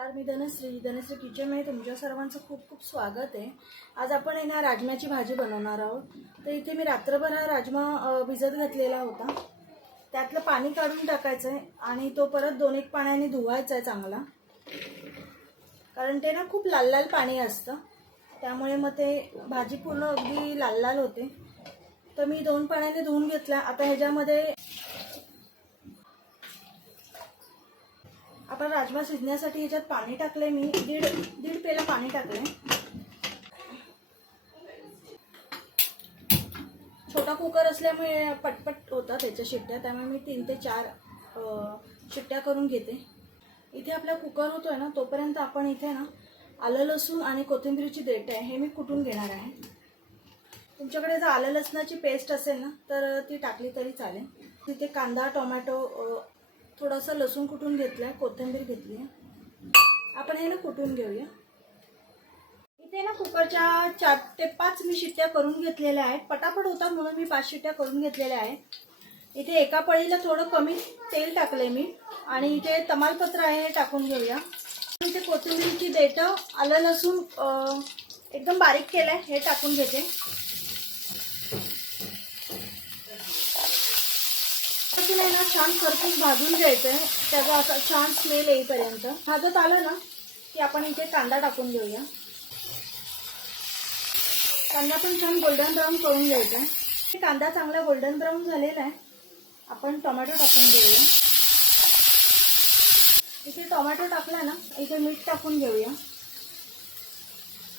नमस्कार मी धनश्री. धनश्री किचनमध्ये तुमच्या सर्वांचं खूप खूप स्वागत आहे. आज आपण आहे ना राजम्याची भाजी बनवणार आहोत. तर इथे मी रात्रभर हा राजमा भिजत घातलेला होता. त्यातलं पाणी काढून टाकायचं आहे आणि तो परत दोन एक पाण्याने धुवायचा आहे चांगला. कारण ते ना खूप लाल लाल पाणी असतं. त्यामुळे मग ते भाजी पूर्ण अगदी लाल लाल होते. तर मी दोन पाण्याने धुवून घेतला आता ह्याच्यामध्ये आपण राजमा शिजण्यासाठी ह्याच्यात पाणी टाकले मी. दीड दीड पेला पाणी टाकले छोटा कुकर असल्यामुळे पटपट होता त्याच्या शिट्ट्या. त्यामुळे मी तीन ते चार शिट्ट्या करून घेते. इथे आपला कुकर होतोय ना तोपर्यंत आपण इथे ना आलं लसूण आणि कोथिंबीरची देठ आहे. हे मी कुटून घेणार आहे. तुमच्याकडे जर आलं लसणाची पेस्ट असेल ना तर ती टाकली तरी चालेल. तिथे कांदा टोमॅटो थोडंसं लसूण कुटून घेतलं आहे कोथिंबीर घेतली आहे. आपण हे ना कुटून घेऊया. इथे ना कुकरच्या चार ते पाच मी शिट्ट्या करून घेतलेल्या आहेत. पटापट होता म्हणून मी पाच शिट्ट्या करून घेतलेल्या आहेत. इथे एका पळीला थोडं कमी तेल टाकले मी. आणि इथे तमालपत्र आहे हे टाकून घेऊया. इथे कोथिंबीरची देठं आलं लसूण एकदम बारीक केलं आहे हे टाकून घेते त्यातून आहे ना छान खरपूस भाजून घ्यायचं आहे त्याचा असा छान स्मेल येईपर्यंत. भाजत आलं ना की आपण इथे कांदा टाकून घेऊया. कांदा पण छान गोल्डन ब्राऊन करून घ्यायचा. आहे कांदा चांगला गोल्डन ब्राऊन झालेला आहे. आपण टोमॅटो टाकून घेऊया. इथे टोमॅटो टाकला ना इथे मीठ टाकून घेऊया.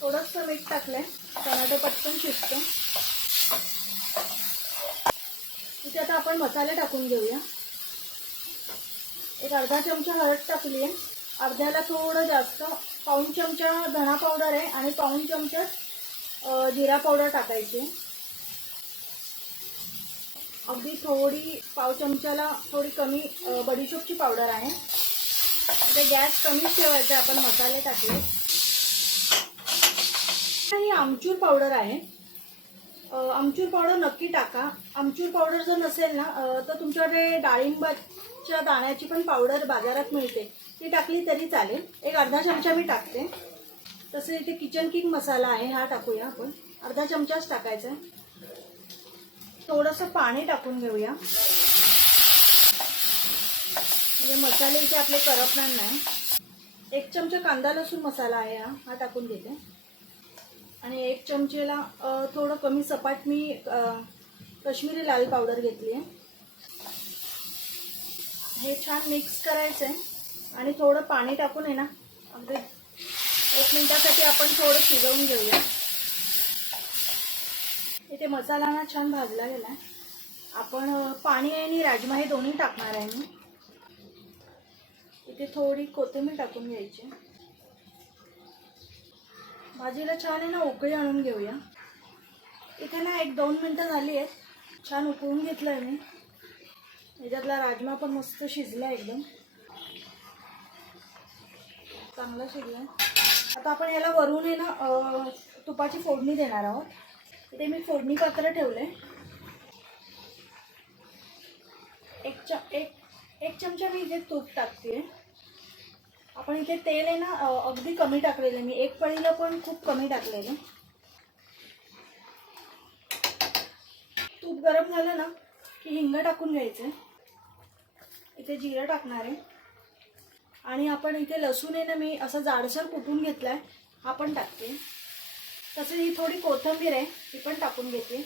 थोडंसं मीठ टाकलंय. टोमॅटो पटकन शिजतो. इथे आता आपण मसाले टाकून घेऊया. एक अर्धा चमचा हळद टाकली. आहे अर्ध्याला थोडं जास्त. पाऊण चमचा धणा पावडर आहे आणि पाऊण चमचा जिरा पावडर टाकायची. अगदी थोडी पाव चमच्याला थोडी कमी बडीशोपची पावडर आहे. ते गॅस कमीच ठेवायचा आपण मसाले टाकले. ही आमचूर पावडर आहे. आमचूर पावडर नक्की टाका. आमचूर पावडर जर नसेल ना तर तुमच्याकडे डाळिंबाच्या दाण्याची पण पावडर बाजारात मिळते. ती टाकली तरी चालेल. एक अर्धा चमचा मी टाकते. तसे इथे किचन किंग मसाला आहे हा टाकूया आपण. अर्धा चमचाच टाकायचा आहे. थोडंसं पाणी टाकून घेऊया. म्हणजे मसाले इथे आपले करपणार नाही. एक चमचा कांदा लसूण मसाला आहे हा. हा टाकून घेते. आणि एक चमचेला थोडं कमी सपाट मी कश्मीरी लाल पावडर घेतली आहे हे छान मिक्स करायचं आहे आणि थोडं पाणी टाकून आहे ना अगदी एक मिनिटासाठी आपण थोडं शिजवून घेऊया. इथे मसाला ना छान भाजला गेला आहे आपण पाणी आणि राजमा हे दोन्ही टाकणार आहे मी. इथे थोडी कोथिंबीर टाकून घ्यायची. भाजीला छान आहे ना उकळी आणून घेऊया. इथे ना एक दोन मिनटं झाली आहेत. छान उकळून घेतलं आहे मी. याच्यातला राजमा पण मस्त शिजला एकदम. चांगला शिजला आता आपण याला वरून आहे ना तुपाची फोडणी देणार आहोत. इथे मी फोडणी पात्र आहे एक च एक एक चमचा मी इथे तूप टाकते आपण इथे तेल आहे ना अगदी कमी टाकलेलं आहे. मी एक पळीला पण खूप कमी टाकलेलं तूप गरम झालं ना की हिंग टाकून घ्यायचं इथे जिरं टाकणार आहे. आणि आपण इथे लसूण आहे ना मी असं जाडसर कुटून घेतलाय हा पण टाकते. तसे ही थोडी कोथिंबीर आहे ती पण टाकून घेते.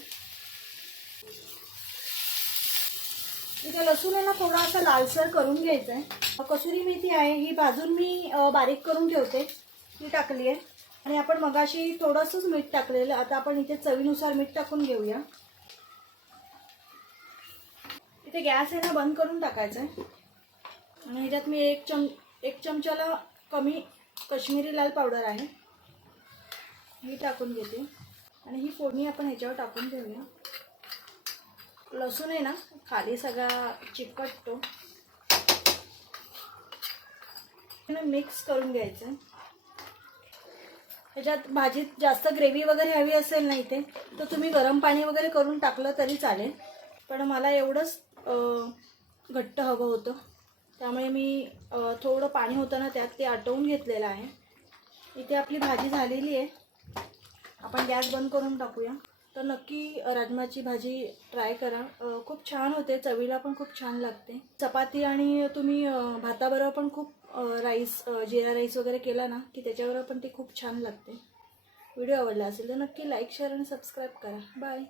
इथे लसूण आहे ना थोडा असा लालसर करून घ्यायचं आहे कसुरी मेथी आहे ही भाजून मी बारीक करून ठेवते. ती टाकली आहे आणि आपण मगाशी थोडंसंच मीठ टाकलेलं आता आपण इथे चवीनुसार मीठ टाकून घेऊया. इथे गॅस आहे ना बंद करून टाकायचं आहे आणि ह्याच्यात मी एक चम एक चमच्याला कमी कश्मीरी लाल पावडर आहे. ही टाकून घेते. आणि ही फोडणी आपण ह्याच्यावर टाकून घेऊया लसूण आहे ना खाली सगळा चिकटतो मिक्स करून घ्यायचं. ह्याच्यात भाजीत जास्त ग्रेव्ही वगैरे हवी असेल ना इथे तर तुम्ही गरम पाणी वगैरे करून टाकलं तरी चालेल. पण मला एवढंच घट्ट हवं होतं. त्यामुळे मी थोडं पाणी होतं ना त्यात ते आटवून घेतलेलं आहे. इथे आपली भाजी झालेली आहे. आपण गॅस बंद करून टाकूया. तर नक्की राजमाची भाजी ट्राय करा. खूप छान होते. चवीला पण खूप छान लागते. चपाती आणि तुम्ही भाताबरोबर पण खूप राईस जिरा राईस वगैरे केला ना की त्याच्याबरोबर पण ती खूप छान लागते. व्हिडिओ आवडला असेल तर नक्की लाईक शेअर आणि सबस्क्राईब करा. बाय